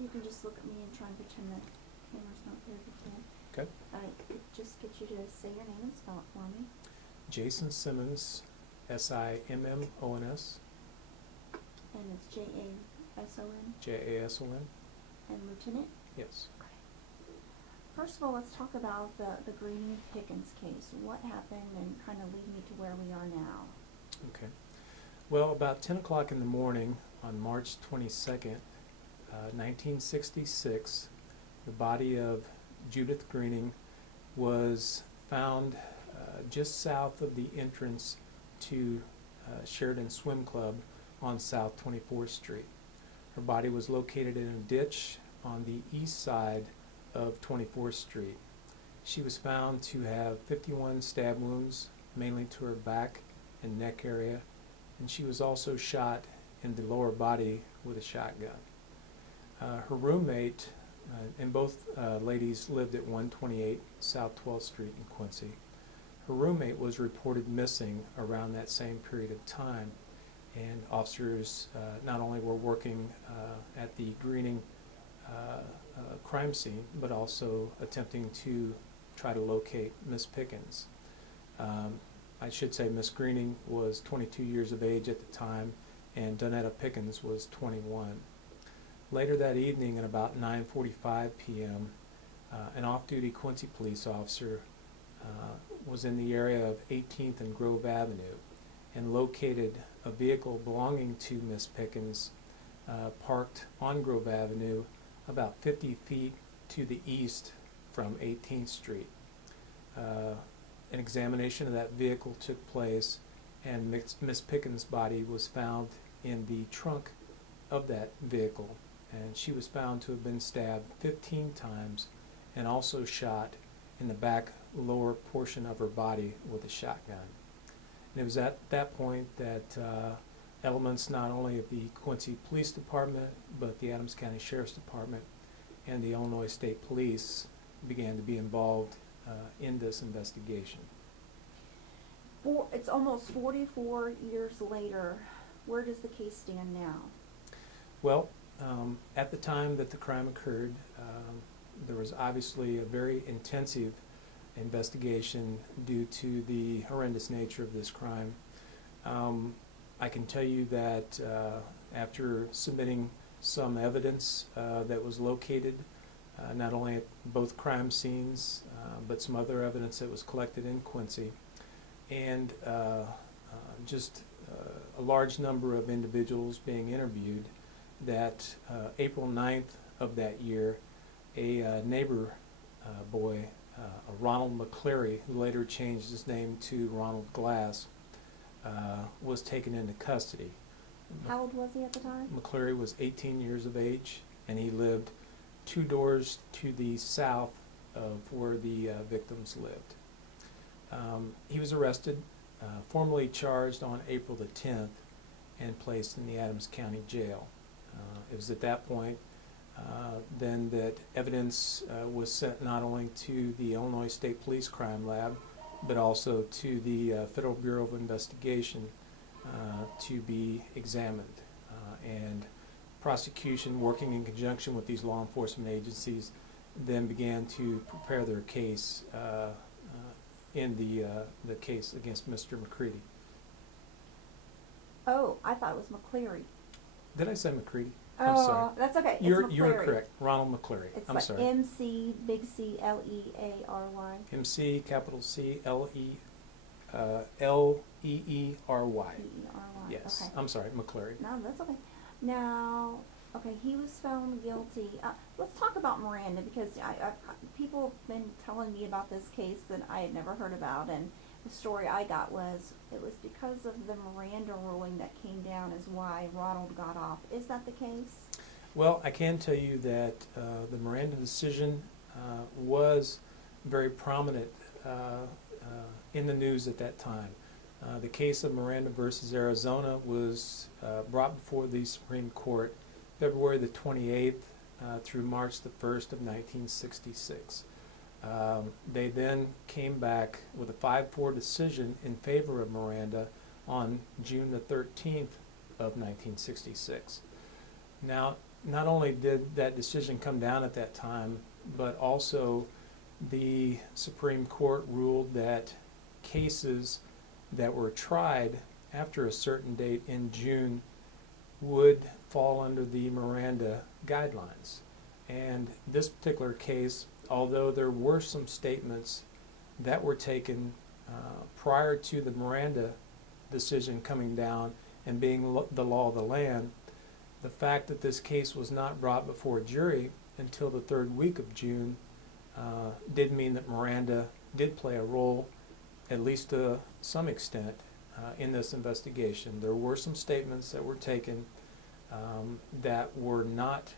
You can just look at me and try and pretend the camera's not there before. Okay. Just get you to say your name and spell it for me. Jason Simmons, Simmons, And it's Jason. Jason. And Lieutenant? Yes. Okay. First of all, let's talk about the Greening Pickens case. What happened, and kind of lead me to where we are now. Okay. Well, about 10 o'clock in the morning on March 22nd, 1966, the body of Judith Greening was found just south of the entrance to Sheridan Swim Club on South 24th Street. Her body was located in a ditch on the east side of 24th Street. She was found to have 51 stab wounds, mainly to her back and neck area, and she was also shot in the lower body with a shotgun. Her roommate, and both ladies lived at 128 South 12th Street in Quincy. Her roommate was reported missing around that same period of time, and officers not only were working at the Greening crime scene, but also attempting to try to locate Miss Pickens. I should say Miss Greening was 22 years of age at the time, and Donetta Pickens was 21. Later that evening at about 9:45 p.m., an off-duty Quincy police officer was in the area of 18th and Grove Avenue and located a vehicle belonging to Miss Pickens parked on Grove Avenue about 50 feet to the east from 18th Street. An examination of that vehicle took place, and Miss Pickens' body was found in the trunk of that vehicle, and she was found to have been stabbed 15 times and also shot in the back lower portion of her body with a shotgun. And it was at that point that elements not only of the Quincy Police Department, but the Adams County Sheriff's Department and the Illinois State Police began to be involved in this investigation. It's almost 44 years later. Where does the case stand now? Well, at the time that the crime occurred, there was obviously a very intensive investigation due to the horrendous nature of this crime. I can tell you that after submitting some evidence that was located not only at both crime scenes, but some other evidence that was collected in Quincy, and just a large number of individuals being interviewed, that April 9th of that year, a neighbor boy, Ronald McCleary, who later changed his name to Ronald Glass, was taken into custody. How old was he at the time? McCleary was 18 years of age, and he lived 2 doors to the south of where the victims lived. He was arrested, formally charged on April the 10th, and placed in the Adams County Jail. It was at that point then that evidence was sent not only to the Illinois State Police Crime Lab, but also to the Federal Bureau of Investigation to be examined. And prosecution, working in conjunction with these law enforcement agencies, then began to prepare their case in the case against Mr. McCready. Oh, I thought it was McCleary. Did I say McCready? Oh, I'm sorry. that's okay. You're McCleary. correct. Ronald McCleary. It's I'm like sorry. MC, big C, L-E-A-R-Y. MC, capital C, L-E-E-E-R-Y. E-E-R-Y. Yes. Okay. I'm sorry, McCleary. No, that's okay. Now, okay, he was found guilty. Let's talk about Miranda, because people have been telling me about this case that I had never heard about, and the story I got was it was because of the Miranda ruling that came down is why Ronald got off. Is that the case? Well, I can tell you that the Miranda decision was very prominent in the news at that time. The case of Miranda versus Arizona was brought before the Supreme Court February the 28th through March the 1st of 1966. They then came back with a 5-4 decision in favor of Miranda on June the 13th of 1966. Now, not only did that decision come down at that time, but also the Supreme Court ruled that cases that were tried after a certain date in June would fall under the Miranda guidelines. And this particular case, although there were some statements that were taken prior to the Miranda decision coming down and being the law of the land, the fact that this case was not brought before a jury until the third week of June did mean that Miranda did play a role, at least to some extent, in this investigation. There were some statements that were taken that were not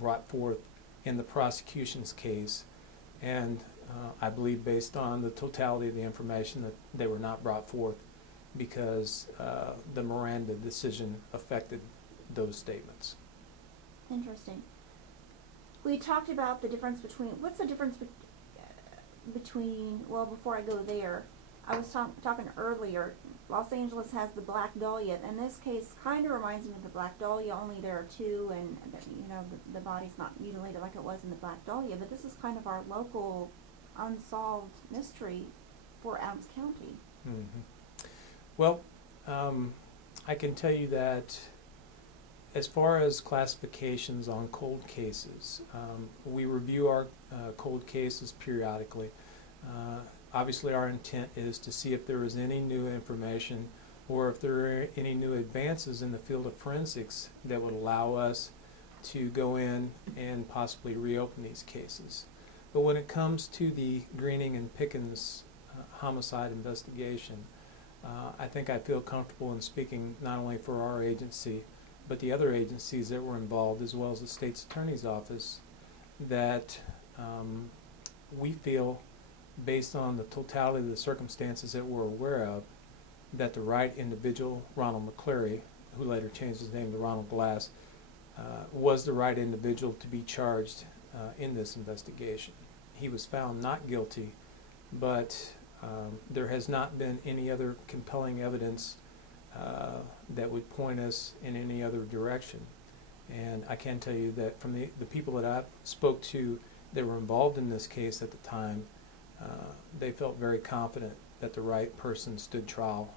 brought forth in the prosecution's case, and I believe based on the totality of the information that they were not brought forth because the Miranda decision affected those statements. Interesting. We talked about the difference between, what's the difference between, well, before I go there, I was talking earlier, Los Angeles has the Black Dahlia, and this case kind of reminds me of the Black Dahlia, only there are two, and the body's not mutilated like it was in the Black Dahlia, but this is kind of our local unsolved mystery for Adams County. Mm-hmm. Well, I can tell you that as far as classifications on cold cases, we review our cold cases periodically. Obviously, our intent is to see if there is any new information or if there are any new advances in the field of forensics that would allow us to go in and possibly reopen these cases. But when it comes to the Greening and Pickens homicide investigation, I think I feel comfortable in speaking not only for our agency, but the other agencies that were involved, as well as the state's attorney's office, that we feel, based on the totality of the circumstances that we're aware of, that the right individual, Ronald McCleary, who later changed his name to Ronald Glass, was the right individual to be charged in this investigation. He was found not guilty, but there has not been any other compelling evidence that would point us in any other direction. And I can tell you that from the people that I spoke to that were involved in this case at the time, they felt very confident that the right person stood trial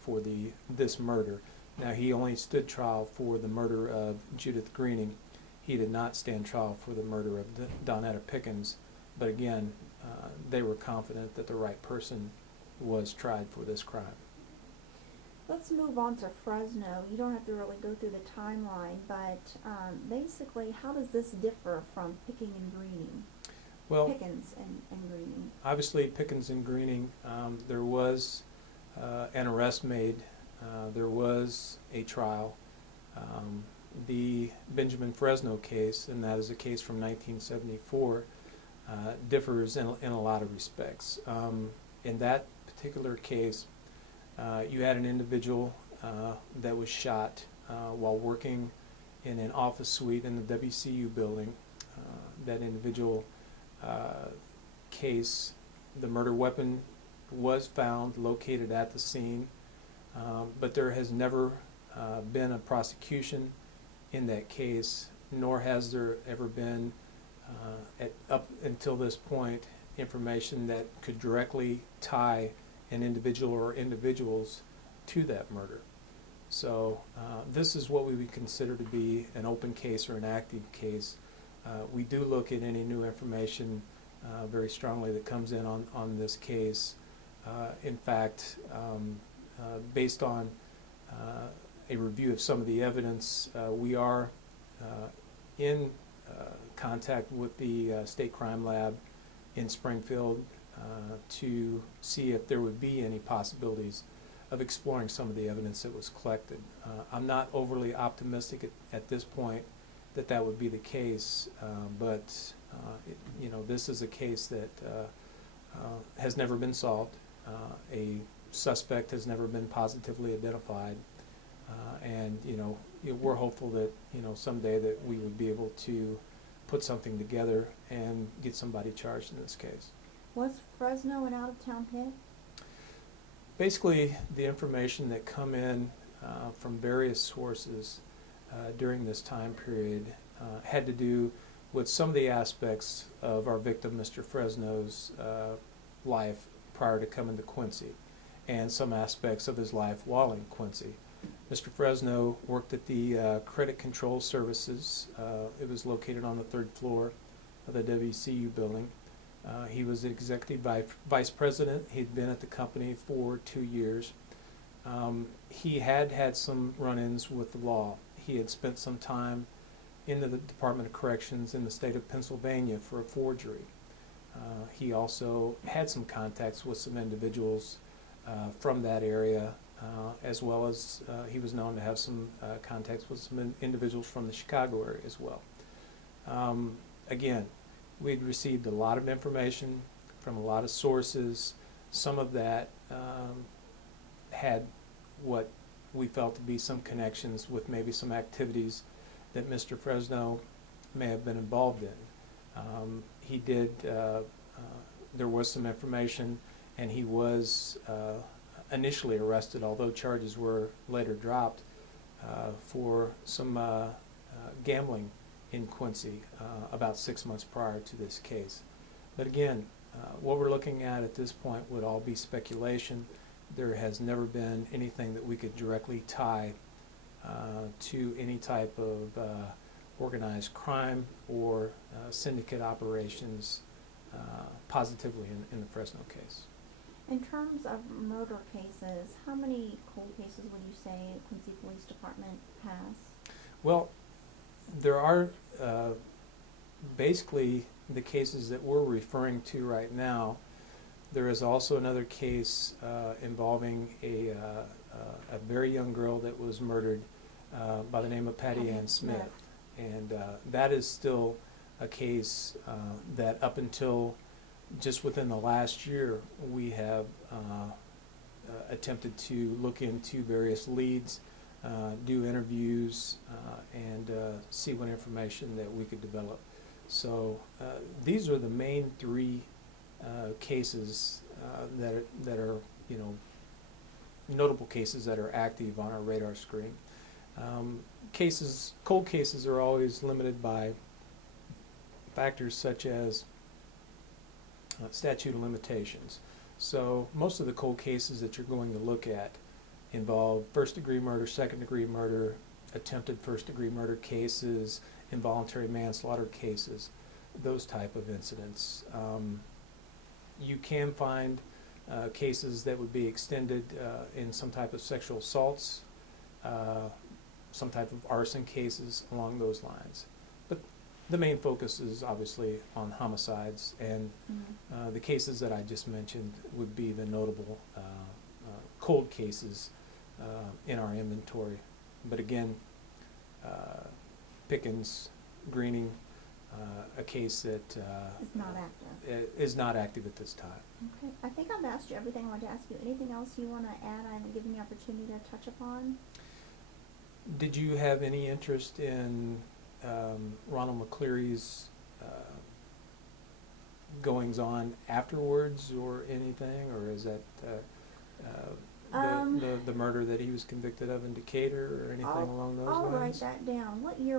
for this murder. Now, he only stood trial for the murder of Judith Greening. He did not stand trial for the murder of Donetta Pickens, but again, they were confident that the right person was tried for this crime. Let's move on to Fresno. You don't have to really go through the timeline, but basically, how does this differ from Pickens and Greening? Well, Pickens and Greening. Obviously, Pickens and Greening, there was an arrest made. There was a trial. The Benjamin Fresno case, and that is a case from 1974, differs in a lot of respects. In that particular case, you had an individual that was shot while working in an office suite in the WCU building. That individual case, the murder weapon was found, located at the scene, but there has never been a prosecution in that case, nor has there ever been, up until this point, information that could directly tie an individual or individuals to that murder. So this is what we would consider to be an open case or an active case. We do look at any new information very strongly that comes in on this case. In fact, based on a review of some of the evidence, we are in contact with the State Crime Lab in Springfield to see if there would be any possibilities of exploring some of the evidence that was collected. I'm not overly optimistic at this point that that would be the case, but this is a case that has never been solved. A suspect has never been positively identified, and we're hopeful that someday that we would be able to put something together and get somebody charged in this case. Was Fresno an out-of-town hit? Basically, the information that come in from various sources during this time period had to do with some of the aspects of our victim, Mr. Fresno's life prior to coming to Quincy, and some aspects of his life while in Quincy. Mr. Fresno worked at the Credit Control Services. It was located on the 3rd floor of the WCU building. He was the executive vice president. He'd been at the company for 2 years. He had had some run-ins with the law. He had spent some time in the Department of Corrections in the state of Pennsylvania for a forgery. He also had some contacts with some individuals from that area, as well as he was known to have some contacts with some individuals from the Chicago area as well. Again, we'd received a lot of information from a lot of sources. Some of that had what we felt to be some connections with maybe some activities that Mr. Fresno may have been involved in. He did, there was some information, and he was initially arrested, although charges were later dropped, for some gambling in Quincy about 6 months prior to this case. But again, what we're looking at this point would all be speculation. There has never been anything that we could directly tie to any type of organized crime or syndicate operations positively in the Fresno case. In terms of murder cases, how many cold cases would you say Quincy Police Department has? Well, there are basically the cases that we're referring to right now. There is also another case involving a very young girl that was murdered by the name of Patty Ann Smith. And that is still a case that up until just within the last year we have attempted to look into various leads, do interviews, and see what information that we could develop. So these are the main 3 cases that are notable cases that are active on our radar screen. Cold cases are always limited by factors such as statute of limitations. So most of the cold cases that you're going to look at involve first-degree murder, second-degree murder, attempted first-degree murder cases, involuntary manslaughter cases, those type of incidents. You can find cases that would be extended in some type of sexual assaults, some type of arson cases along those lines. But the main focus is obviously on homicides, and the cases that I just mentioned would be the notable cold cases in our inventory. But again, Pickens, Greening, a case that is not active at this time. Okay, I think I've asked you everything I wanted to ask you. Anything else you want to add? I haven't given you the opportunity to touch upon. Did you have any interest in Ronald McCleary's goings on afterwards or anything, or is that the murder that he was convicted of in Decatur or anything along those lines? I'll write that down. What year